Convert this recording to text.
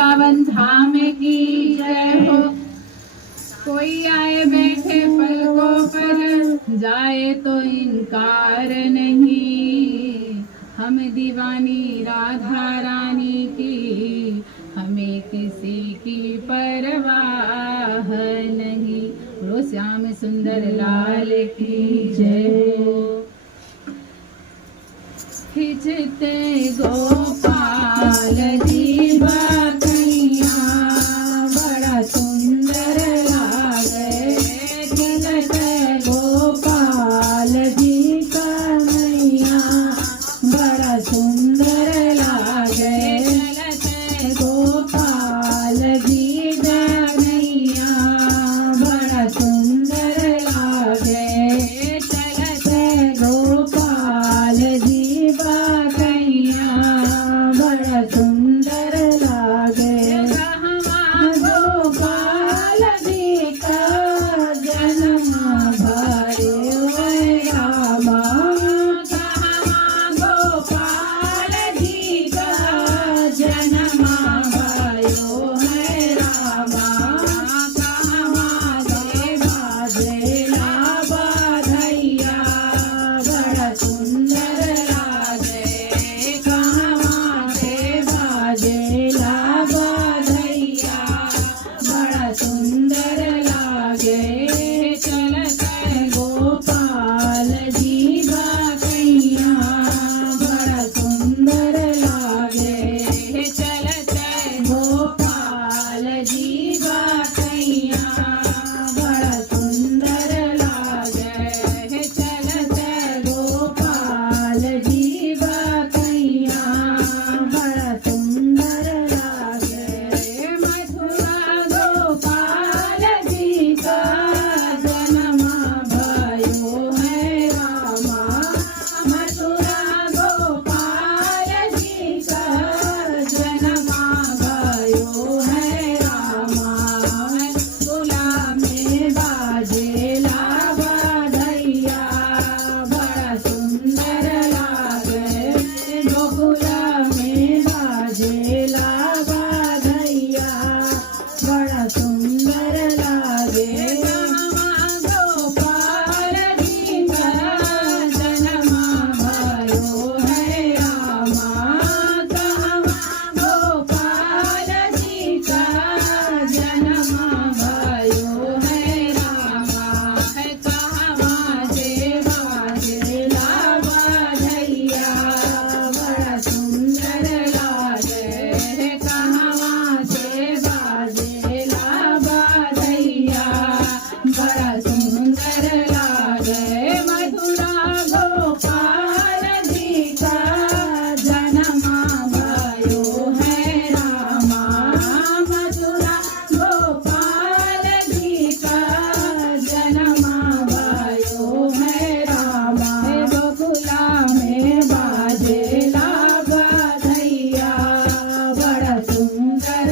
वृंदावन धाम की जय हो। कोई आए बैठे पलकों पर, जाए तो इनकार नहीं। हम दीवानी राधा रानी की, हमें किसी की परवाह नहीं। बोलो श्याम सुंदर लाल की जय हो। खिंचते गोपाल जी बकैया, बड़ा सुंदर लागे। खिंचते गोपाल जी कन्हैया, बड़ा सुंदर लागे। चलते गोपाल जी कन्हैया, बड़ा सुंदर लागे। चलते गोपाल जी बकैया, बड़ा सुंदर लागे। गोपाल जी का जन्म भयो है रामा। गोपाल जी का जन्म भयो है रामा। बाजेला बधैया, बड़ा सुंदर लागे। बाजेला बधैया, बड़ा सुंदर लागे। चलते गोपाल जी बकैया, बड़ा सुंदर लागे। चलते गोपाल जी बकैया, बड़ा सुंदर लागे। चलते गोपाल जी बकैया, बड़ा सुंदर लागे। मथुरा गोपाल जी का जन्म भयो है रामा। मथुरा गोपाल जी का जन्म भयो है रामा। गोकुला में बाजेला बधैया, बड़ा सुंदर लागे। गोकुला में बाजेला बधैया, बड़ा सुंदर लागे। गोपाल जी का जन्म भयो है रामा। गोपाल जी का जन्म भयो है रामा। कहाँ जे बाजेला बधैया, बड़ा सुंदर लागे। कहाँ से बाजेला बधैया, बड़ा सुंदर लागे। मथुरा गोपाल जी का जन्म भयो है रामा। मथुरा गोपाल जी का जन्म भयो है रामा। गोकुला में बाजेला बधैया, बड़ा सुंदर